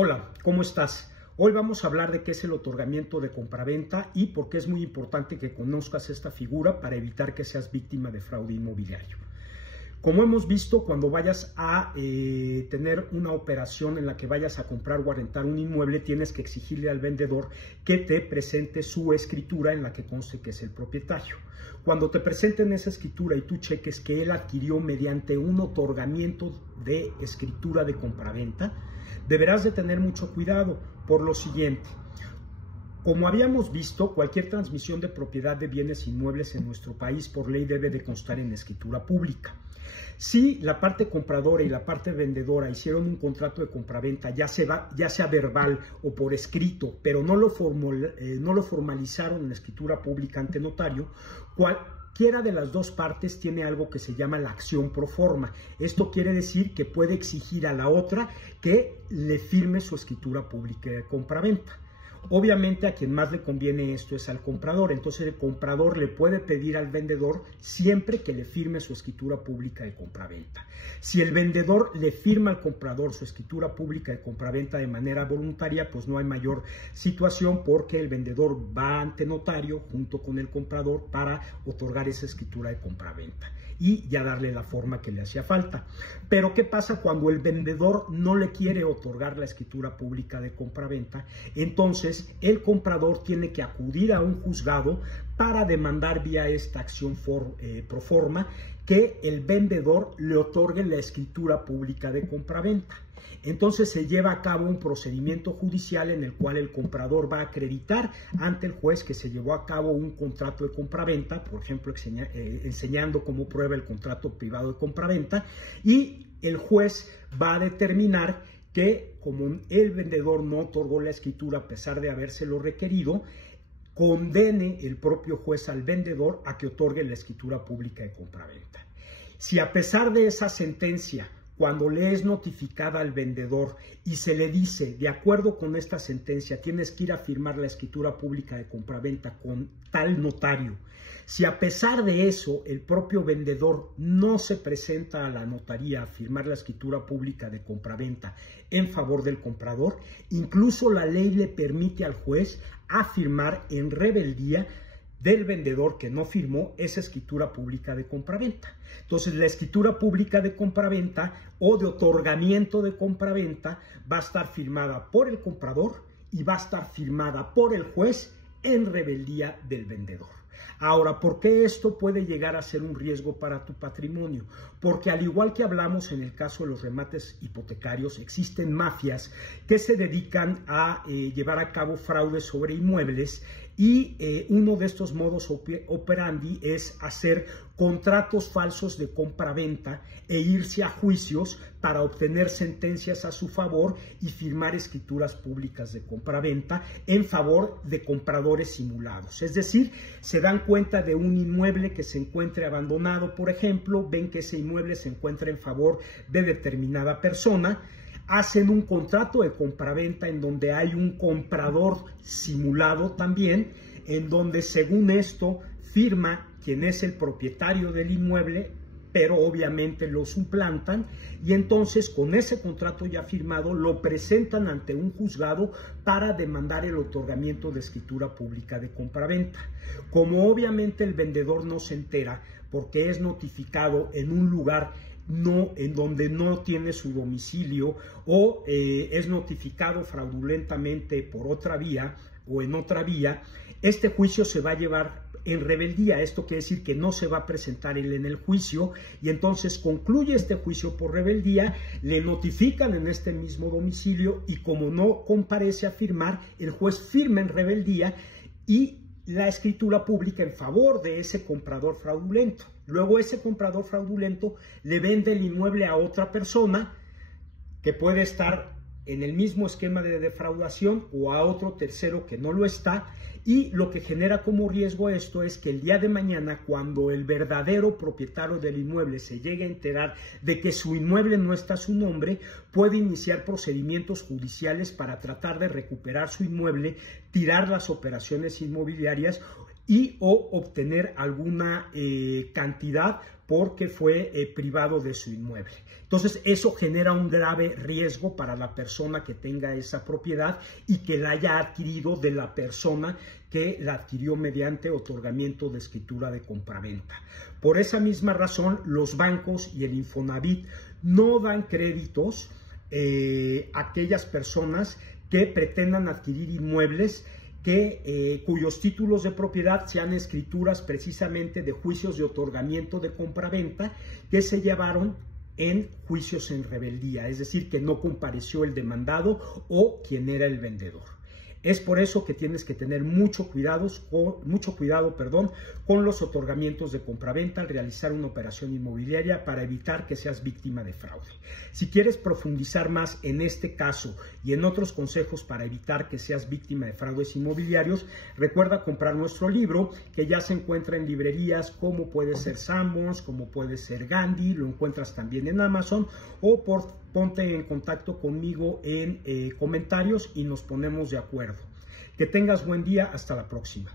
Hola, ¿cómo estás? Hoy vamos a hablar de qué es el otorgamiento de compraventa y por qué es muy importante que conozcas esta figura para evitar que seas víctima de fraude inmobiliario. Como hemos visto, cuando vayas a tener una operación en la que vayas a comprar o a rentar un inmueble, tienes que exigirle al vendedor que te presente su escritura en la que conste que es el propietario. Cuando te presenten esa escritura y tú cheques que él adquirió mediante un otorgamiento de escritura de compraventa, deberás de tener mucho cuidado por lo siguiente. Como habíamos visto, cualquier transmisión de propiedad de bienes inmuebles en nuestro país por ley debe de constar en escritura pública. Si la parte compradora y la parte vendedora hicieron un contrato de compraventa, ya sea verbal o por escrito, pero no lo formalizaron en la escritura pública ante notario, cualquiera de las dos partes tiene algo que se llama la acción pro forma. Esto quiere decir que puede exigir a la otra que le firme su escritura pública de compraventa. Obviamente a quien más le conviene esto es al comprador, entonces el comprador le puede pedir al vendedor siempre que le firme su escritura pública de compraventa. Si el vendedor le firma al comprador su escritura pública de compraventa de manera voluntaria, pues no hay mayor situación porque el vendedor va ante notario junto con el comprador para otorgar esa escritura de compraventa y ya darle la forma que le hacía falta. Pero ¿qué pasa cuando el vendedor no le quiere otorgar la escritura pública de compraventa? Entonces el comprador tiene que acudir a un juzgado para demandar vía esta acción pro forma que el vendedor le otorgue la escritura pública de compraventa. Entonces se lleva a cabo un procedimiento judicial en el cual el comprador va a acreditar ante el juez que se llevó a cabo un contrato de compraventa, por ejemplo, enseñando como prueba el contrato privado de compraventa, y el juez va a determinar que como el vendedor no otorgó la escritura a pesar de habérselo requerido, condene el propio juez al vendedor a que otorgue la escritura pública de compraventa. Si a pesar de esa sentencia, cuando le es notificada al vendedor y se le dice, de acuerdo con esta sentencia, tienes que ir a firmar la escritura pública de compraventa con tal notario, si a pesar de eso el propio vendedor no se presenta a la notaría a firmar la escritura pública de compraventa en favor del comprador, incluso la ley le permite al juez afirmar en rebeldía del vendedor que no firmó esa escritura pública de compraventa. Entonces, la escritura pública de compraventa o de otorgamiento de compraventa va a estar firmada por el comprador y va a estar firmada por el juez en rebeldía del vendedor. Ahora, ¿por qué esto puede llegar a ser un riesgo para tu patrimonio? Porque al igual que hablamos en el caso de los remates hipotecarios, existen mafias que se dedican a llevar a cabo fraudes sobre inmuebles y uno de estos modos operandi es hacer contratos falsos de compraventa e irse a juicios para obtener sentencias a su favor y firmar escrituras públicas de compraventa en favor de compradores simulados. Es decir, se dan cuenta de un inmueble que se encuentre abandonado, por ejemplo, ven que ese inmueble se encuentra en favor de determinada persona, hacen un contrato de compraventa en donde hay un comprador simulado también, en donde según esto firma quien es el propietario del inmueble, pero obviamente lo suplantan y entonces con ese contrato ya firmado lo presentan ante un juzgado para demandar el otorgamiento de escritura pública de compraventa. Como obviamente el vendedor no se entera porque es notificado en un lugar en donde no tiene su domicilio o es notificado fraudulentamente por otra vía o en otra vía, este juicio se va a llevar en rebeldía. Esto quiere decir que no se va a presentar él en el juicio y entonces concluye este juicio por rebeldía, le notifican en este mismo domicilio y como no comparece a firmar, el juez firma en rebeldía y la escritura pública en favor de ese comprador fraudulento. Luego ese comprador fraudulento le vende el inmueble a otra persona que puede estar en el mismo esquema de defraudación o a otro tercero que no lo está, y lo que genera como riesgo esto es que el día de mañana, cuando el verdadero propietario del inmueble se llegue a enterar de que su inmueble no está a su nombre, puede iniciar procedimientos judiciales para tratar de recuperar su inmueble, tirar las operaciones inmobiliarias y o obtener alguna cantidad porque fue privado de su inmueble. Entonces, eso genera un grave riesgo para la persona que tenga esa propiedad y que la haya adquirido de la persona que la adquirió mediante otorgamiento de escritura de compraventa. Por esa misma razón, los bancos y el Infonavit no dan créditos a aquellas personas que pretendan adquirir inmuebles cuyos títulos de propiedad sean escrituras precisamente de juicios de otorgamiento de compraventa que se llevaron en juicios en rebeldía, es decir, que no compareció el demandado o quien era el vendedor. Es por eso que tienes que tener mucho cuidado con los otorgamientos de compraventa al realizar una operación inmobiliaria para evitar que seas víctima de fraude. Si quieres profundizar más en este caso y en otros consejos para evitar que seas víctima de fraudes inmobiliarios, recuerda comprar nuestro libro que ya se encuentra en librerías como puede ser Sanborns, como puede ser Gandhi, lo encuentras también en Amazon o ponte en contacto conmigo en comentarios y nos ponemos de acuerdo. Que tengas buen día, hasta la próxima.